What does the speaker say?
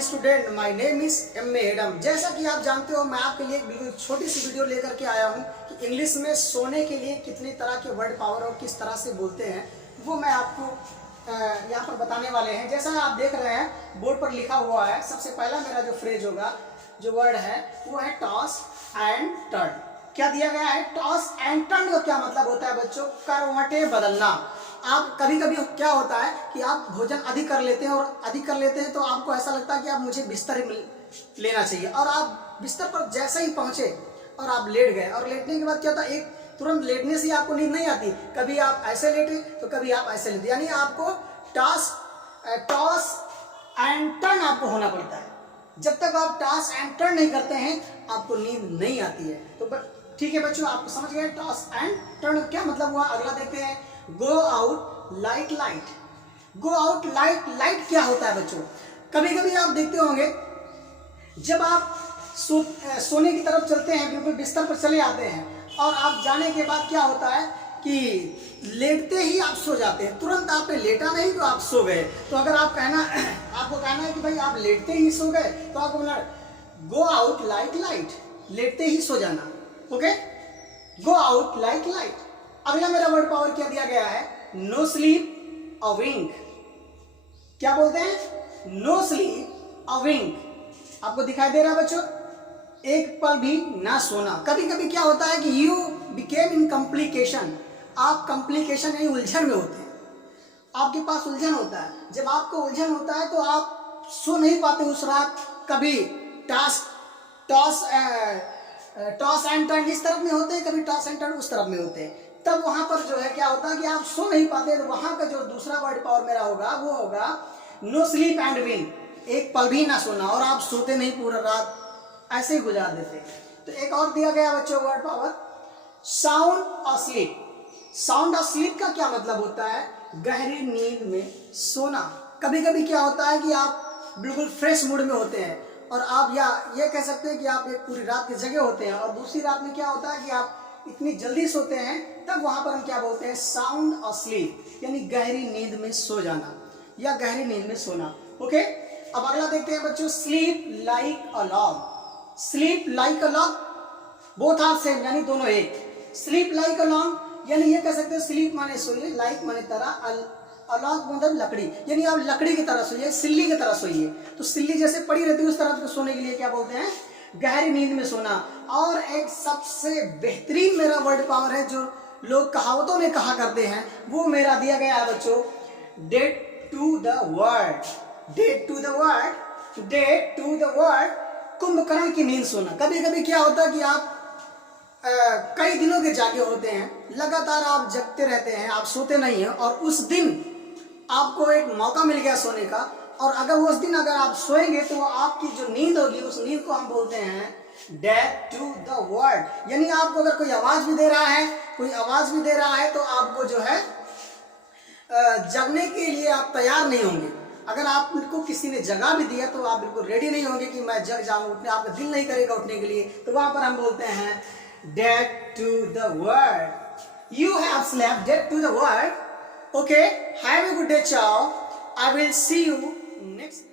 Dear student, my name is M A. Adam. जैसा कि आप जानते हो, मैं आपके लिए एक बिल्कुल छोटी सी वीडियो लेकर के आया हूं कि इंग्लिश में सोने के लिए कितनी तरह के वर्ड पावर और किस तरह से बोलते हैं, वो मैं आपको यहाँ पर बताने वाले हैं। जैसा आप देख रहे हैं बोर्ड पर लिखा हुआ है, सबसे पहला मेरा जो फ्रेज होगा, जो वर्ड है वो है टॉस एंड टर्न। क्या दिया गया है? टॉस एंड टर्न का क्या मतलब होता है बच्चों? करवटें बदलना। आप कभी कभी क्या होता है कि आप भोजन अधिक कर लेते हैं, और अधिक कर लेते हैं तो आपको ऐसा लगता है कि आप मुझे बिस्तर ही लेना चाहिए, और आप बिस्तर पर जैसे ही पहुंचे और आप लेट गए, और लेटने के बाद क्या होता है, एक तुरंत लेटने से आपको नींद नहीं आती, कभी आप ऐसे लेटे तो कभी आप ऐसे लेटे, यानी आपको टॉस एंड टर्न आपको होना पड़ता है। जब तक आप टॉस एंड टर्न नहीं करते हैं आपको नींद नहीं आती है। तो ठीक है बच्चों, आपको समझ गए टॉस एंड टर्न क्या मतलब हुआ। अगला देखते हैं, go out light light. Go out light light क्या होता है बच्चों? कभी कभी आप देखते होंगे जब आप सोने की तरफ चलते हैं, बिल्कुल बिस्तर पर चले आते हैं, और आप जाने के बाद क्या होता है कि लेटते ही आप सो जाते हैं, तुरंत आपने लेटा नहीं तो आप सो गए। तो अगर आपको कहना है कि भाई आप लेटते ही सो गए, तो आपको बोलना गो आउट लाइट लाइट, लेटते ही सो जाना। Okay, go out light light. अगला मेरा वर्ड पावर क्या दिया गया है? नो स्लीप अ विंक। क्या बोलते हैं? नो स्लीप अ विंक। आपको दिखाई दे रहा है बच्चों? एक पल भी ना सोना। कभी कभी क्या होता है कि यू बिकेम इन कॉम्प्लिकेशन। आप कॉम्प्लिकेशन यानी उलझन में होते हैं, आपके पास उलझन होता है। जब आपको उलझन होता है तो आप सो नहीं पाते उस रात। कभी टॉस एंड टर्न इस तरफ में होते हैं, कभी टॉस एंड टर्न उस तरफ में होते हैं। तब वहां पर जो है क्या होता है कि आप सो नहीं पाते। तो वहां का जो दूसरा वर्ड पावर मेरा होगा वो होगा नो स्लीप एंड विंक। एक पल भी ना सोना, और आप सोते नहीं, पूरा रात ऐसे ही गुजार देते। तो एक और दिया गया बच्चों word power, sound asleep. Sound asleep का क्या मतलब होता है? गहरी नींद में सोना। कभी कभी क्या होता है कि आप बिल्कुल फ्रेश मूड में होते हैं, और आप या ये कह सकते हैं कि आप एक पूरी रात की जगह होते हैं, और दूसरी रात में क्या होता है कि आप इतनी जल्दी सोते हैं, तब वहां पर हम क्या बोलते हैं? साउंड अस्लीप, यानी गहरी नींद में सो जाना या गहरी नींद में सोना। ओके, अब अगला देखते हैं बच्चों, sleep like a log. Sleep like a log, both are same, यानी दोनों एक। स्लीप लाइक अ लॉग यानी ये कह सकते हैं स्लीप माने सोइए, लाइक माने तरह, अलॉग मतलब लकड़ी, यानी आप लकड़ी की तरह सोइए, सिल्ली की तरह सोइए। तो सिल्ली जैसे पड़ी रहती है उस तरह सोने के लिए क्या बोलते हैं? गहरी नींद में सोना। और एक सबसे बेहतरीन मेरा वर्ड पावर है जो लोग कहावतों में कहा करते हैं, वो मेरा दिया गया है बच्चों, dead to the word. Dead to the word, dead to the word, Kumbhakarna की नींद सोना। कभी कभी क्या होता है कि आप कई दिनों के जागे होते हैं, लगातार आप जगते रहते हैं, आप सोते नहीं हैं, और उस दिन आपको एक मौका मिल गया सोने का, और अगर उस दिन अगर आप सोएंगे तो आपकी जो नींद होगी उस नींद को हम बोलते हैं डेड टू द वर्ड। यानी आपको अगर कोई आवाज भी दे रहा है, तो आपको जो है जगने के लिए आप तैयार नहीं होंगे। अगर आपको किसी ने जगा भी दिया तो आप बिल्कुल रेडी नहीं होंगे कि मैं जग जाऊं, उठने आपका दिल नहीं करेगा उठने के लिए। तो वहां पर हम बोलते हैं dead to the world. You have slept dead to the world. Okay, have a good day, ciao. I will see you next